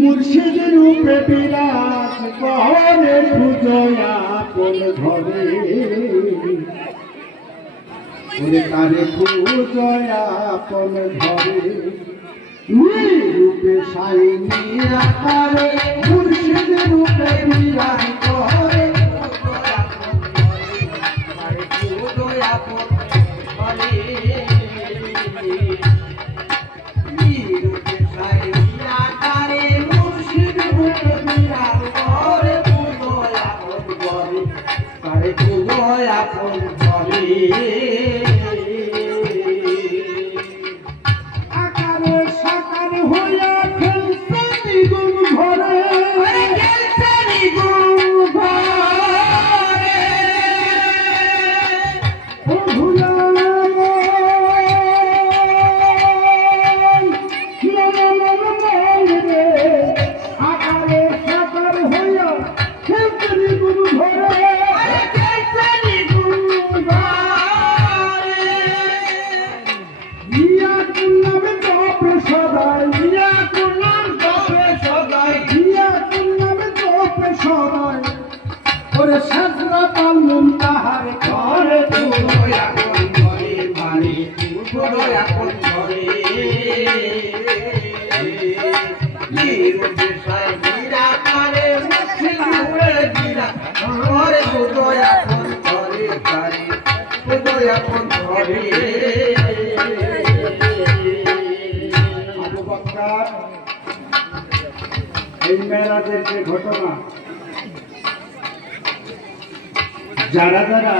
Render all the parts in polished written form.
মুর্শিদ রূপে বিরাজ করে পূজয়া কোন ঘরে ওরে তারে পূজয়া কোন ঘরে রূপে সাইনি আকারে মুর্শিদ রূপে বিরাজ করে পূজয়া কোন ঘরে এই মেরাজের যে ঘটনা যারা যারা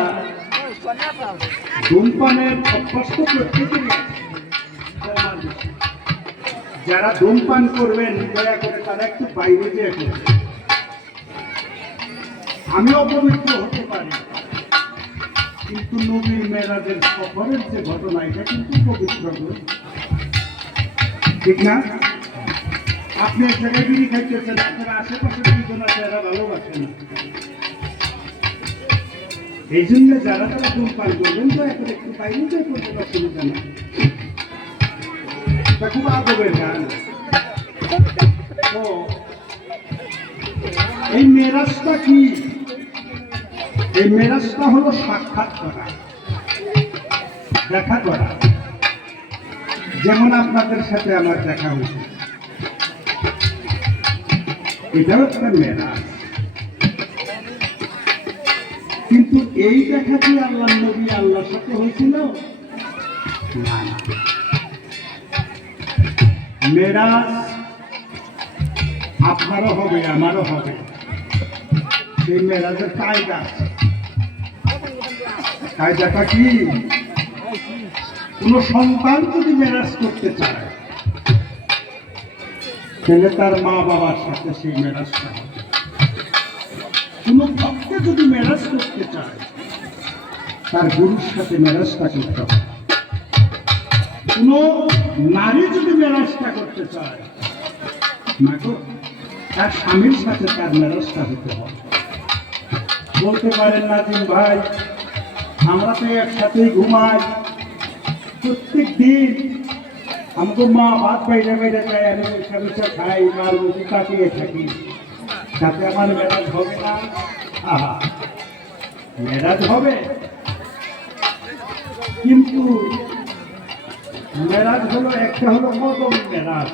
ধূমপানের অভ্যস্ত প্রত্যেকেরই যারা ধূমপান করবেন দয়া করে তারা একটু বাইরে যেয়ে করবেন। আমি অপবিত্র হতে পারি কিন্তু নবীর মেরাজের সফরের যে ঘটনা এটা কিন্তু পবিত্র, ঠিক না? আপনি এক জায়গায় বিড়ি খাইতেছেন, আপনার আশেপাশে দুজন আছে এরা ভালোবাসে না, এই জন্য যারা তারা ধূমপান করবেন দয়া করে একটু বাইরে যেয়ে করতে অসুবিধা না, এটা খুব আদবের গান। তো এই মেরাজটা কি? এই মেরাজটা হলো সাক্ষাৎ করা, দেখা করা। যেমন আপনাদের সাথে আমার দেখা হয়েছে, এটাও একটা মেরাজ। কিন্তু এই দেখা কি আল্লাহ নবী আল্লাহর সাথে হয়েছিল? না, মেরাজ আপনারও হবে আমারও হবে। সেই মেরাজের কায়দা, কায়দাটা কি? কোন সন্তান যদি মেরাজ করতে চায় তাহলে তার মা বাবার সাথে সেই মেরাজটা হবে। কোন ভক্ত যদি মেরাজ করতে চায় তার গুরুর সাথে মেরাজটা করতে হবে। কোন নারী যদি মেরাজটা করতে চায় তার স্বামীর সাথে তার মেরাজটা হতে হবে। বলতে পারেন নাজিম ভাই আমরা তো একসাথেই ঘুমাই, প্রত্যেক দিন আমাকে মা ভাত বাইরে বাইরে খায়, আমি বসে বসে খাই, মার মুখে তাকিয়ে থাকি, তাতে আমার মেরাজ হবে না? আহা, মেরাজ হবে, কিন্তু মেরাজ হলো একটা হলো কদম মেরাজ।